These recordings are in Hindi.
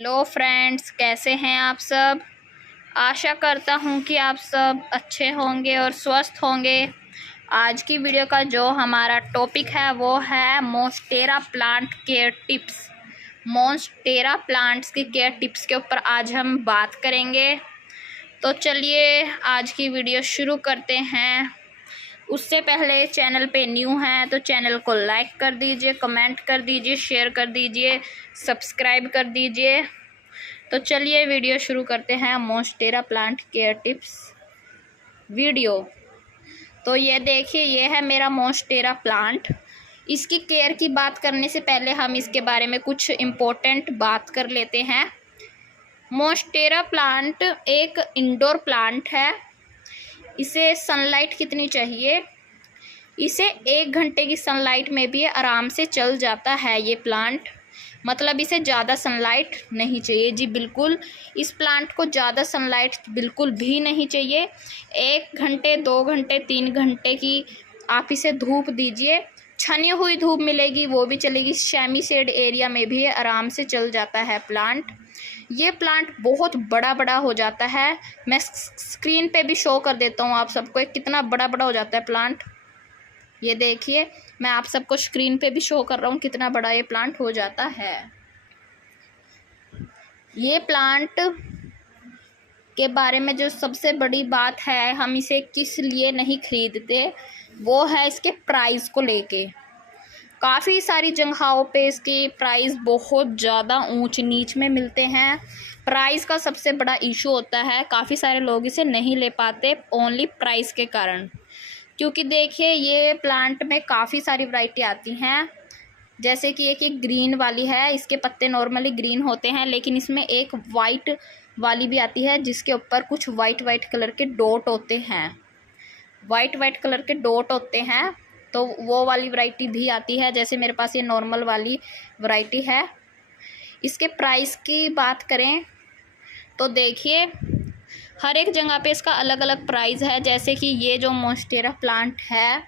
हेलो फ्रेंड्स, कैसे हैं आप सब। आशा करता हूं कि आप सब अच्छे होंगे और स्वस्थ होंगे। आज की वीडियो का जो हमारा टॉपिक है वो है monstera plant care tips. Monstera plants की केयर टिप्स के ऊपर आज हम बात करेंगे। तो चलिए आज की वीडियो शुरू करते हैं। उससे पहले चैनल पे न्यू हैं तो चैनल को लाइक कर दीजिए, कमेंट कर दीजिए, शेयर कर दीजिए, सब्सक्राइब कर दीजिए। तो चलिए वीडियो शुरू करते हैं। Monstera plant care tips video. तो ये देखिए, ये है मेरा मोन्स्टेरा प्लांट। इसकी केयर की बात करने से पहले हम इसके बारे में कुछ इम्पोर्टेंट बात कर लेते हैं। मोन्स्टेरा प्लांट एक इंडोर प्लांट है। इसे सनलाइट कितनी चाहिए? इसे 1 घंटे की सनलाइट में भी आराम से चल जाता है ये प्लांट। मतलब इसे ज़्यादा सनलाइट नहीं चाहिए जी, बिल्कुल। इस प्लांट को ज़्यादा सनलाइट बिल्कुल भी नहीं चाहिए। 1 घंटे, 2 घंटे, 3 घंटे की आप इसे धूप दीजिए। छनी हुई धूप मिलेगी वो भी चलेगी। सेमी शेड एरिया में भी आराम से चल जाता है प्लांट। ये प्लांट बहुत बड़ा बड़ा हो जाता है। मैं स्क्रीन पे भी शो कर देता हूँ आप सबको कितना बड़ा बड़ा हो जाता है प्लांट। ये देखिए, मैं आप सबको स्क्रीन पे भी शो कर रहा हूँ कितना बड़ा ये प्लांट हो जाता है। ये प्लांट के बारे में जो सबसे बड़ी बात है, हम इसे किस लिए नहीं खरीदते, वो है इसके प्राइस को लेके। काफ़ी सारी जगहों पे इसकी प्राइस बहुत ज़्यादा ऊंच नीच में मिलते हैं। प्राइस का सबसे बड़ा इशू होता है, काफ़ी सारे लोग इसे नहीं ले पाते ओनली प्राइस के कारण। क्योंकि देखिए, ये प्लांट में काफ़ी सारी वैरायटी आती हैं। जैसे कि एक ग्रीन वाली है, इसके पत्ते नॉर्मली ग्रीन होते हैं, लेकिन इसमें एक वाइट वाली भी आती है जिसके ऊपर कुछ वाइट कलर के डॉट होते हैं। वाइट कलर के डॉट होते हैं, तो वो वाली वैरायटी भी आती है। जैसे मेरे पास ये नॉर्मल वाली वैरायटी है। इसके प्राइस की बात करें तो देखिए, हर एक जगह पे इसका अलग अलग प्राइस है। जैसे कि ये जो मोन्स्टेरा प्लांट है,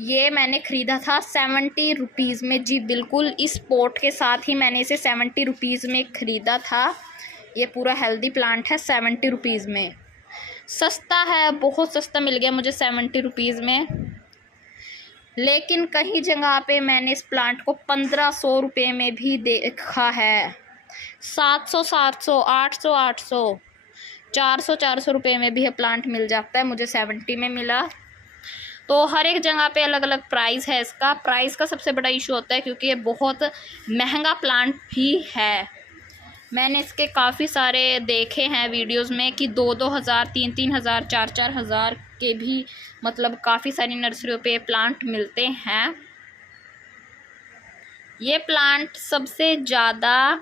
ये मैंने ख़रीदा था 70 रुपीज़ में जी, बिल्कुल। इस पॉट के साथ ही मैंने इसे 70 रुपीज़ में ख़रीदा था। ये पूरा हेल्दी प्लांट है 70 रुपीज़ में। सस्ता है, बहुत सस्ता मिल गया मुझे 70 रुपीज़ में। लेकिन कहीं जगह पे मैंने इस प्लांट को 1500 रुपये में भी देखा है। 700, 700, 800, 800, 400 रुपये में भी ये प्लांट मिल जाता है। मुझे 70 में मिला। तो हर एक जगह पे अलग अलग प्राइस है इसका। प्राइस का सबसे बड़ा इशू होता है क्योंकि ये बहुत महंगा प्लांट भी है। मैंने इसके काफ़ी सारे देखे हैं वीडियोस में कि 2-2 हज़ार, 3-3 हज़ार, 4-4 हज़ार के भी मतलब काफ़ी सारी नर्सरियों पे प्लांट मिलते हैं। ये प्लांट सबसे ज़्यादा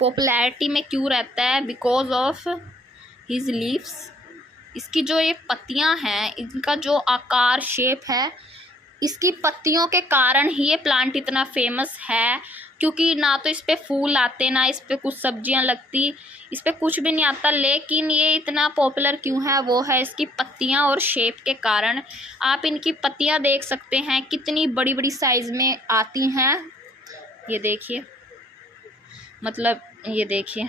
पॉपुलैरिटी में क्यों रहता है? Because of his leaves. इसकी जो ये पत्तियां हैं, इनका जो आकार शेप है, इसकी पत्तियों के कारण ही ये प्लांट इतना फेमस है। क्योंकि ना तो इस पे फूल आते, ना इस पे कुछ सब्जियां लगती, इस पे कुछ भी नहीं आता। लेकिन ये इतना पॉपुलर क्यों है, वो है इसकी पत्तियां और शेप के कारण। आप इनकी पत्तियां देख सकते हैं कितनी बड़ी बड़ी साइज़ में आती हैं। ये देखिए, मतलब ये देखिए,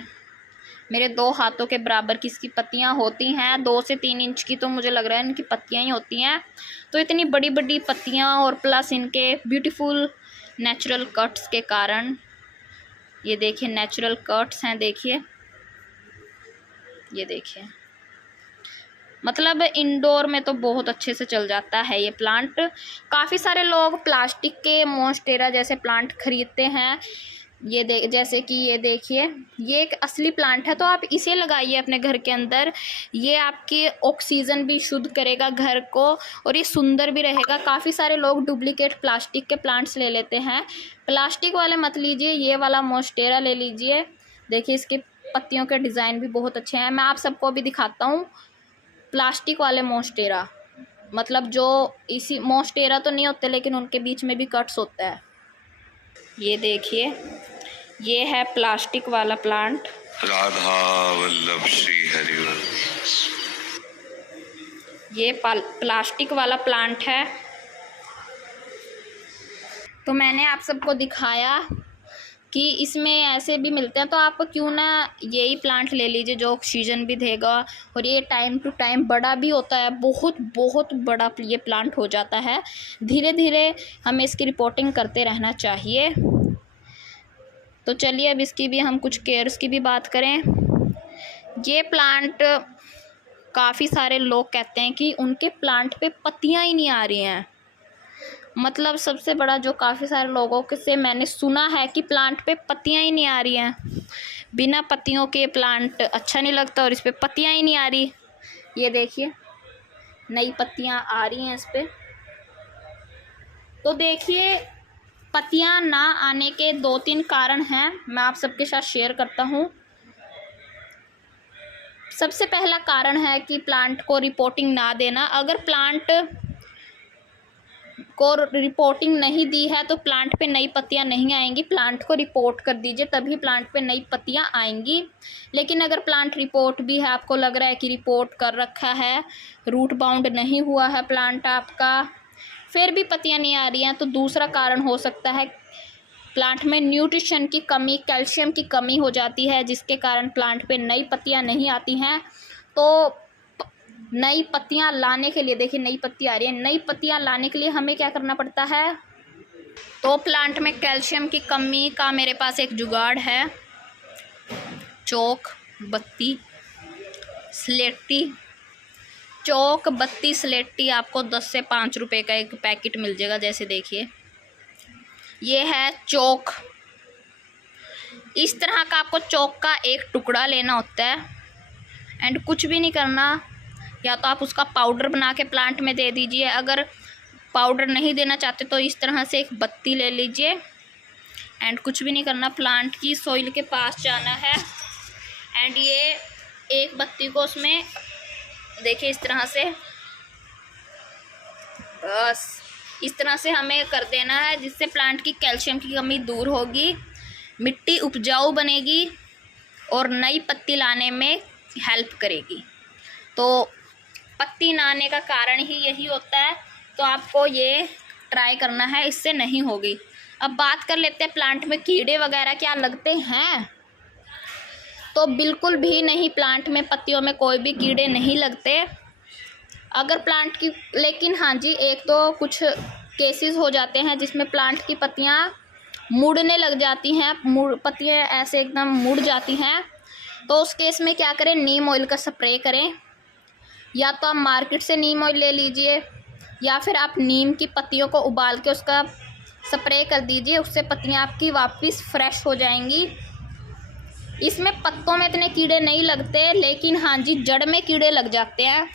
मेरे 2 हाथों के बराबर की इसकी पत्तियां होती हैं। 2 से 3 इंच की तो मुझे लग रहा है इनकी पत्तियां ही होती हैं। तो इतनी बड़ी बड़ी पत्तियां और प्लस इनके ब्यूटीफुल नेचुरल कट्स के कारण, ये देखिए नेचुरल कट्स हैं, देखिए, ये देखिए, मतलब इंडोर में तो बहुत अच्छे से चल जाता है ये प्लांट। काफ़ी सारे लोग प्लास्टिक के मोन्स्टेरा जैसे प्लांट खरीदते हैं। ये जैसे कि ये देखिए, ये एक असली प्लांट है, तो आप इसे लगाइए अपने घर के अंदर। ये आपकी ऑक्सीजन भी शुद्ध करेगा घर को और ये सुंदर भी रहेगा। काफ़ी सारे लोग डुप्लीकेट प्लास्टिक के प्लांट्स ले लेते हैं। प्लास्टिक वाले मत लीजिए, ये वाला मोन्स्टेरा ले लीजिए। देखिए, इसके पत्तियों के डिज़ाइन भी बहुत अच्छे हैं। मैं आप सबको भी दिखाता हूँ प्लास्टिक वाले मोन्स्टेरा। मतलब जो इसी मोन्स्टेरा तो नहीं होते, लेकिन उनके बीच में भी कट्स होता है। ये देखिए, ये है प्लास्टिक वाला प्लांट। राधा वल्लभ श्री हरिवल्लभ। ये प्लास्टिक वाला प्लांट है। तो मैंने आप सबको दिखाया कि इसमें ऐसे भी मिलते हैं, तो आप क्यों ना यही प्लांट ले लीजिए जो ऑक्सीजन भी देगा और ये टाइम टू टाइम बड़ा भी होता है, बहुत बहुत बड़ा ये प्लांट हो जाता है। धीरे धीरे हमें इसकी रिपोर्टिंग करते रहना चाहिए। तो चलिए अब इसकी भी हम कुछ केयर्स की भी बात करें। ये प्लांट काफ़ी सारे लोग कहते हैं कि उनके प्लांट पे पत्तियां ही नहीं आ रही हैं। मतलब सबसे बड़ा जो काफ़ी सारे लोगों के से मैंने सुना है कि प्लांट पे पत्तियां ही नहीं आ रही हैं, बिना पत्तियों के प्लांट अच्छा नहीं लगता और इस पे पत्तियां ही नहीं आ रही। ये देखिए नई पत्तियां आ रही हैं इस पे। तो देखिए पत्तियां ना आने के 2-3 कारण हैं, मैं आप सबके साथ शेयर करता हूँ। सबसे पहला कारण है कि प्लांट को रिपोर्टिंग ना देना। अगर प्लांट को रिपोर्टिंग नहीं दी है तो प्लांट पे नई पत्तियां नहीं आएंगी। प्लांट को रिपोर्ट कर दीजिए तभी प्लांट पे नई पत्तियां आएंगी। लेकिन अगर प्लांट रिपोर्ट भी है, आपको लग रहा है कि रिपोर्ट कर रखा है, रूट बाउंड नहीं हुआ है प्लांट आपका, फिर भी पत्तियां नहीं आ रही हैं, तो दूसरा कारण हो सकता है प्लांट में न्यूट्रिशन की कमी, कैल्शियम की कमी हो जाती है, जिसके कारण प्लांट पे नई पत्तियां नहीं आती हैं। तो नई पत्तियां लाने के लिए, देखिए नई पत्ती आ रही है, नई पत्तियां लाने के लिए हमें क्या करना पड़ता है? तो प्लांट में कैल्शियम की कमी का मेरे पास एक जुगाड़ है। चौक बत्ती स्लेटी, चौक बत्ती स्लेटी आपको 10 से 5 रुपए का एक पैकेट मिल जाएगा। जैसे देखिए ये है चौक। इस तरह का आपको चौक का एक टुकड़ा लेना होता है एंड कुछ भी नहीं करना, या तो आप उसका पाउडर बना के प्लांट में दे दीजिए। अगर पाउडर नहीं देना चाहते तो इस तरह से एक बत्ती ले लीजिए एंड कुछ भी नहीं करना, प्लांट की सॉइल के पास जाना है एंड ये एक बत्ती को उसमें देखिए इस तरह से, बस इस तरह से हमें कर देना है, जिससे प्लांट की कैल्शियम की कमी दूर होगी, मिट्टी उपजाऊ बनेगी और नई पत्ती लाने में हेल्प करेगी। तो पत्ती ना आने का कारण ही यही होता है, तो आपको ये ट्राई करना है, इससे नहीं होगी। अब बात कर लेते हैं प्लांट में कीड़े वगैरह क्या लगते हैं। तो बिल्कुल भी नहीं, प्लांट में पत्तियों में कोई भी कीड़े नहीं लगते अगर प्लांट की, लेकिन हाँ जी एक तो कुछ केसेस हो जाते हैं जिसमें प्लांट की पत्तियाँ मुड़ने लग जाती हैं, पत्तियाँ ऐसे एकदम मुड़ जाती हैं। तो उस केस में क्या करें? नीम ऑयल का स्प्रे करें, या तो आप मार्केट से नीम ऑयल ले लीजिए या फिर आप नीम की पत्तियों को उबाल के उसका स्प्रे कर दीजिए, उससे पत्तियाँ आपकी वापस फ्रेश हो जाएंगी। इसमें पत्तों में इतने कीड़े नहीं लगते, लेकिन हाँ जी जड़ में कीड़े लग जाते हैं,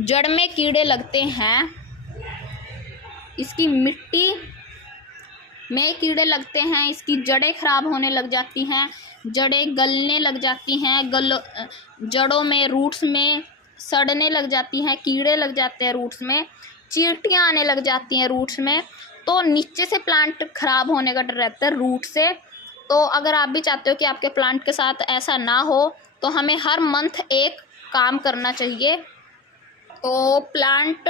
जड़ में कीड़े लगते हैं, इसकी मिट्टी में कीड़े लगते हैं, इसकी जड़ें खराब होने लग जाती हैं, जड़ें गलने लग जाती हैं, जड़ों में रूट्स में सड़ने लग जाती हैं, कीड़े लग जाते हैं रूट्स में, चींटियाँ आने लग जाती हैं रूट्स में। तो नीचे से प्लांट खराब होने का डर रहता है रूट से। तो अगर आप भी चाहते हो कि आपके प्लांट के साथ ऐसा ना हो तो हमें हर मंथ एक काम करना चाहिए। तो प्लांट,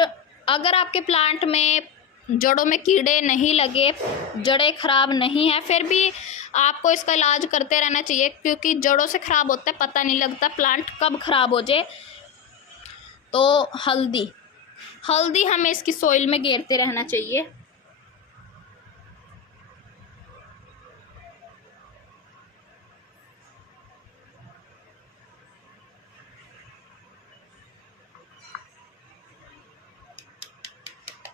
अगर आपके प्लांट में जड़ों में कीड़े नहीं लगे, जड़ें खराब नहीं है, फिर भी आपको इसका इलाज करते रहना चाहिए, क्योंकि जड़ों से ख़राब होता है, पता नहीं लगता प्लांट कब ख़राब हो जाए। तो हल्दी हमें इसकी सॉइल में घेरते रहना चाहिए।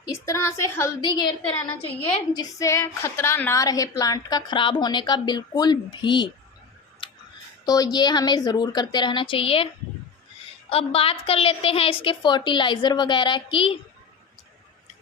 इस तरह से हल्दी घेरते रहना चाहिए, जिससे खतरा ना रहे प्लांट का ख़राब होने का बिल्कुल भी। तो ये हमें ज़रूर करते रहना चाहिए। अब बात कर लेते हैं इसके फर्टिलाइज़र वगैरह की।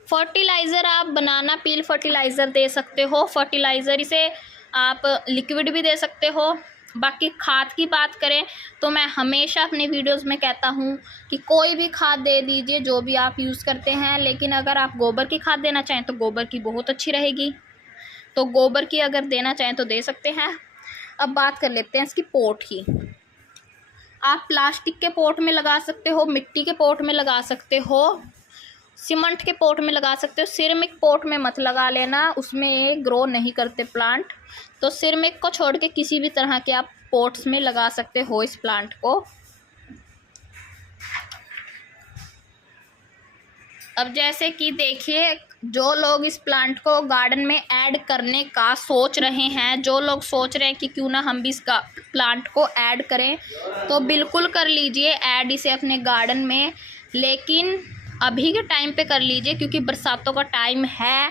फर्टिलाइज़र आप बनाना पील फर्टिलाइज़र दे सकते हो, फर्टिलाइज़र इसे आप लिक्विड भी दे सकते हो। बाकी खाद की बात करें तो मैं हमेशा अपने वीडियोस में कहता हूँ कि कोई भी खाद दे दीजिए जो भी आप यूज़ करते हैं, लेकिन अगर आप गोबर की खाद देना चाहें तो गोबर की बहुत अच्छी रहेगी, तो गोबर की अगर देना चाहें तो दे सकते हैं। अब बात कर लेते हैं इसकी पॉट की। आप प्लास्टिक के पॉट में लगा सकते हो, मिट्टी के पॉट में लगा सकते हो, सीमेंट के पॉट में लगा सकते हो, सिरेमिक पॉट में मत लगा लेना, उसमें ये ग्रो नहीं करते प्लांट। तो सिरेमिक को छोड़ के किसी भी तरह के आप पॉट्स में लगा सकते हो इस प्लांट को। अब जैसे कि देखिए, जो लोग इस प्लांट को गार्डन में ऐड करने का सोच रहे हैं, जो लोग सोच रहे हैं कि क्यों ना हम भी इसका प्लांट को ऐड करें, तो बिल्कुल कर लीजिए ऐड इसे अपने गार्डन में। लेकिन अभी के टाइम पे कर लीजिए, क्योंकि बरसातों का टाइम है,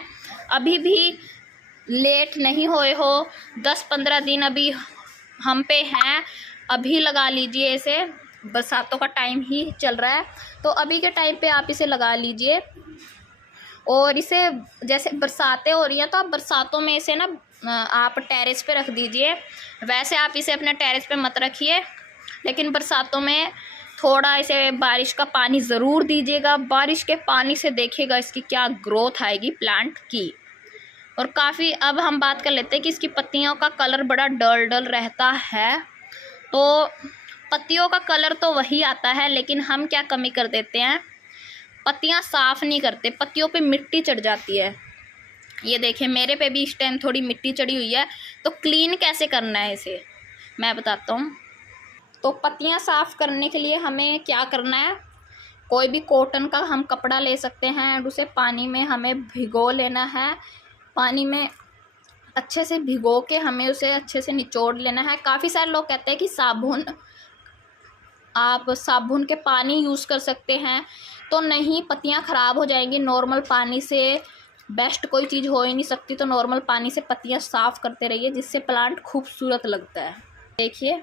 अभी भी लेट नहीं हुए हो, 10-15 दिन अभी हम पे हैं, अभी लगा लीजिए इसे। बरसातों का टाइम ही चल रहा है, तो अभी के टाइम पे आप इसे लगा लीजिए। और इसे जैसे बरसातें हो रही हैं, तो आप बरसातों में इसे ना आप टेरेस पे रख दीजिए। वैसे आप इसे अपने टेरेस पे मत रखिए, लेकिन बरसातों में थोड़ा इसे बारिश का पानी ज़रूर दीजिएगा। बारिश के पानी से देखिएगा इसकी क्या ग्रोथ आएगी प्लांट की। और काफ़ी, अब हम बात कर लेते हैं कि इसकी पत्तियों का कलर बड़ा डल डल रहता है। तो पत्तियों का कलर तो वही आता है, लेकिन हम क्या कमी कर देते हैं, पत्तियां साफ़ नहीं करते, पत्तियों पे मिट्टी चढ़ जाती है। ये देखिए, मेरे पे भी इस टाइम थोड़ी मिट्टी चढ़ी हुई है। तो क्लीन कैसे करना है इसे मैं बताता हूँ। तो पत्तियां साफ़ करने के लिए हमें क्या करना है, कोई भी कॉटन का हम कपड़ा ले सकते हैं और उसे पानी में हमें भिगो लेना है। पानी में अच्छे से भिगो के हमें उसे अच्छे से निचोड़ लेना है। काफ़ी सारे लोग कहते हैं कि आप साबुन के पानी यूज़ कर सकते हैं, तो नहीं, पत्तियां ख़राब हो जाएंगी। नॉर्मल पानी से बेस्ट कोई चीज़ हो ही नहीं सकती, तो नॉर्मल पानी से पत्तियां साफ़ करते रहिए, जिससे प्लांट खूबसूरत लगता है। देखिए,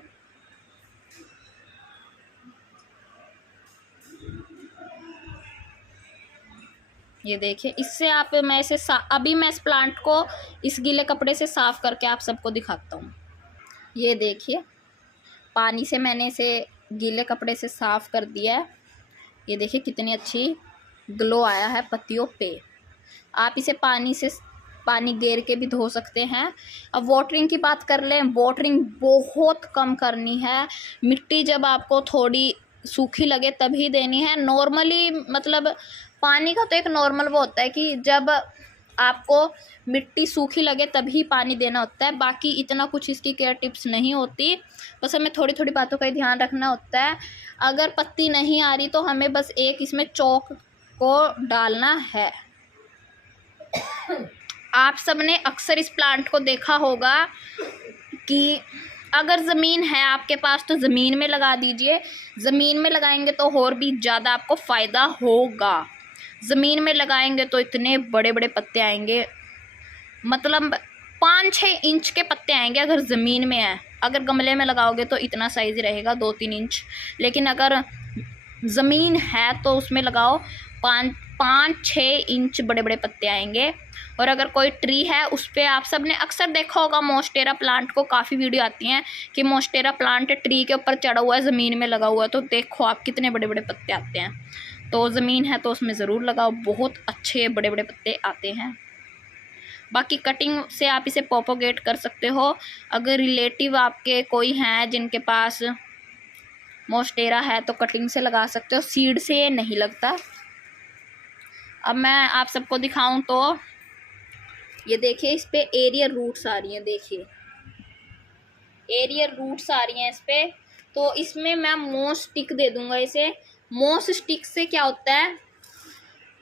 ये देखिए, इससे आप, मैं इसे अभी मैं इस प्लांट को इस गीले कपड़े से साफ़ करके आप सबको दिखाता हूँ। ये देखिए, पानी से मैंने इसे गीले कपड़े से साफ़ कर दिया है। ये देखिए कितनी अच्छी ग्लो आया है पत्तियों पे। आप इसे पानी गेर के भी धो सकते हैं। अब वाटरिंग की बात कर लें, वाटरिंग बहुत कम करनी है। मिट्टी जब आपको थोड़ी सूखी लगे तभी देनी है। नॉर्मली मतलब पानी का तो एक नॉर्मल वो होता है कि जब आपको मिट्टी सूखी लगे तभी पानी देना होता है। बाकी इतना कुछ इसकी केयर टिप्स नहीं होती, बस हमें थोड़ी थोड़ी बातों का ही ध्यान रखना होता है। अगर पत्ती नहीं आ रही तो हमें बस एक इसमें चौक को डालना है। आप सबने अक्सर इस प्लांट को देखा होगा कि अगर ज़मीन है आपके पास तो ज़मीन में लगा दीजिए। ज़मीन में लगाएंगे तो और भी ज़्यादा आपको फ़ायदा होगा। ज़मीन में लगाएंगे तो इतने बड़े बड़े पत्ते आएंगे, मतलब 5-6 इंच के पत्ते आएंगे अगर ज़मीन में है। अगर गमले में लगाओगे तो इतना साइज़ रहेगा 2-3 इंच, लेकिन अगर ज़मीन है तो उसमें लगाओ 5-6 इंच बड़े बड़े पत्ते आएंगे। और अगर कोई ट्री है उस पर, आप सब ने अक्सर देखा होगा मोस्टेरा प्लांट को, काफ़ी वीडियो आती हैं कि मोस्टेरा प्लांट ट्री के ऊपर चढ़ा हुआ है, ज़मीन में लगा हुआ है, तो देखो आप कितने बड़े बड़े पत्ते आते हैं। तो ज़मीन है तो उसमें ज़रूर लगाओ, बहुत अच्छे बड़े बड़े पत्ते आते हैं। बाकी कटिंग से आप इसे प्रोपोगेट कर सकते हो। अगर रिलेटिव आपके कोई हैं जिनके पास मोस्टेरा है तो कटिंग से लगा सकते हो, सीड से ये नहीं लगता। अब मैं आप सबको दिखाऊं तो ये देखिए, इस पे एरियल रूट्स आ रही हैं। देखिए, एरियल रूट्स आ रही हैं इस पे। तो इसमें मैं मोस स्टिक दे दूंगा इसे। मोस स्टिक से क्या होता है,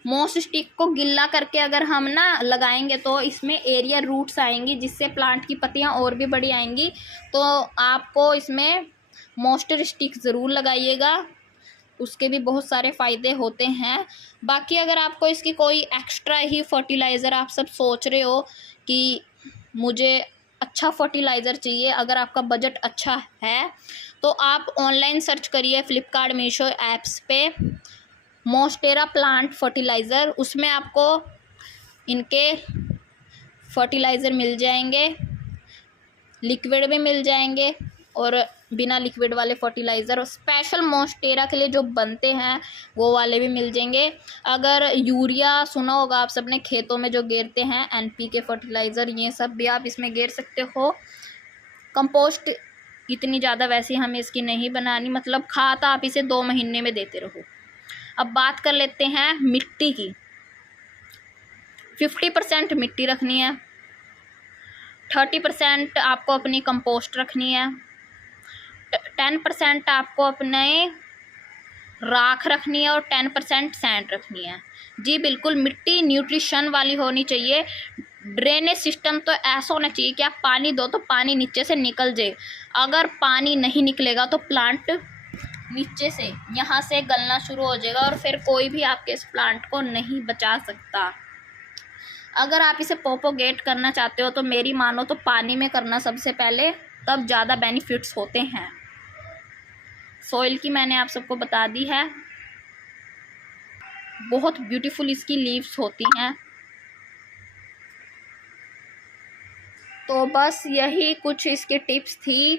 मोस स्टिक को गिल्ला करके अगर हम ना लगाएंगे तो इसमें एरियल रूट्स आएंगी, जिससे प्लांट की पत्तियां और भी बड़ी आएंगी। तो आपको इसमें मोस्टर स्टिक ज़रूर लगाइएगा, उसके भी बहुत सारे फ़ायदे होते हैं। बाकी अगर आपको इसकी कोई एक्स्ट्रा ही फर्टिलाइज़र, आप सब सोच रहे हो कि मुझे अच्छा फर्टिलाइज़र चाहिए, अगर आपका बजट अच्छा है तो आप ऑनलाइन सर्च करिए फ्लिपकार्ट, मीशो ऐप्स पे मोस्टेरा प्लांट फर्टिलाइज़र। उसमें आपको इनके फर्टिलाइज़र मिल जाएंगे, लिक्विड भी मिल जाएंगे और बिना लिक्विड वाले फर्टिलाइज़र, और स्पेशल मोस्टेरा के लिए जो बनते हैं वो वाले भी मिल जाएंगे। अगर यूरिया सुना होगा आप सबने, खेतों में जो गेरते हैं NPK फर्टिलाइज़र, ये सब भी आप इसमें गेर सकते हो। कंपोस्ट इतनी ज़्यादा वैसे हमें इसकी नहीं बनानी, मतलब खाद आप इसे 2 महीने में देते रहो। अब बात कर लेते हैं मिट्टी की। 50% मिट्टी रखनी है, 30% आपको अपनी कंपोस्ट रखनी है, 10% आपको अपने राख रखनी है और 10% सैंड रखनी है। जी बिल्कुल, मिट्टी न्यूट्रिशन वाली होनी चाहिए। ड्रेनेज सिस्टम तो ऐसा होना चाहिए कि आप पानी दो तो पानी नीचे से निकल जाए। अगर पानी नहीं निकलेगा तो प्लांट नीचे से यहाँ से गलना शुरू हो जाएगा और फिर कोई भी आपके इस प्लांट को नहीं बचा सकता। अगर आप इसे प्रोपोगेट करना चाहते हो तो मेरी मानो तो पानी में करना सबसे पहले, तब ज़्यादा बेनिफिट्स होते हैं। सॉइल की मैंने आप सबको बता दी है, बहुत ब्यूटीफुल इसकी लीव्स होती हैं। तो बस यही कुछ इसकी टिप्स थी,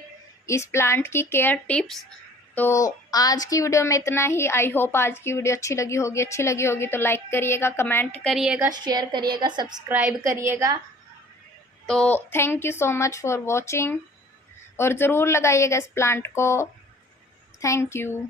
इस प्लांट की केयर टिप्स। तो आज की वीडियो में इतना ही। आई होप आज की वीडियो अच्छी लगी होगी तो लाइक करिएगा, कमेंट करिएगा, शेयर करिएगा, सब्सक्राइब करिएगा। तो thank you so much for watching, और ज़रूर लगाइएगा इस प्लांट को। Thank you.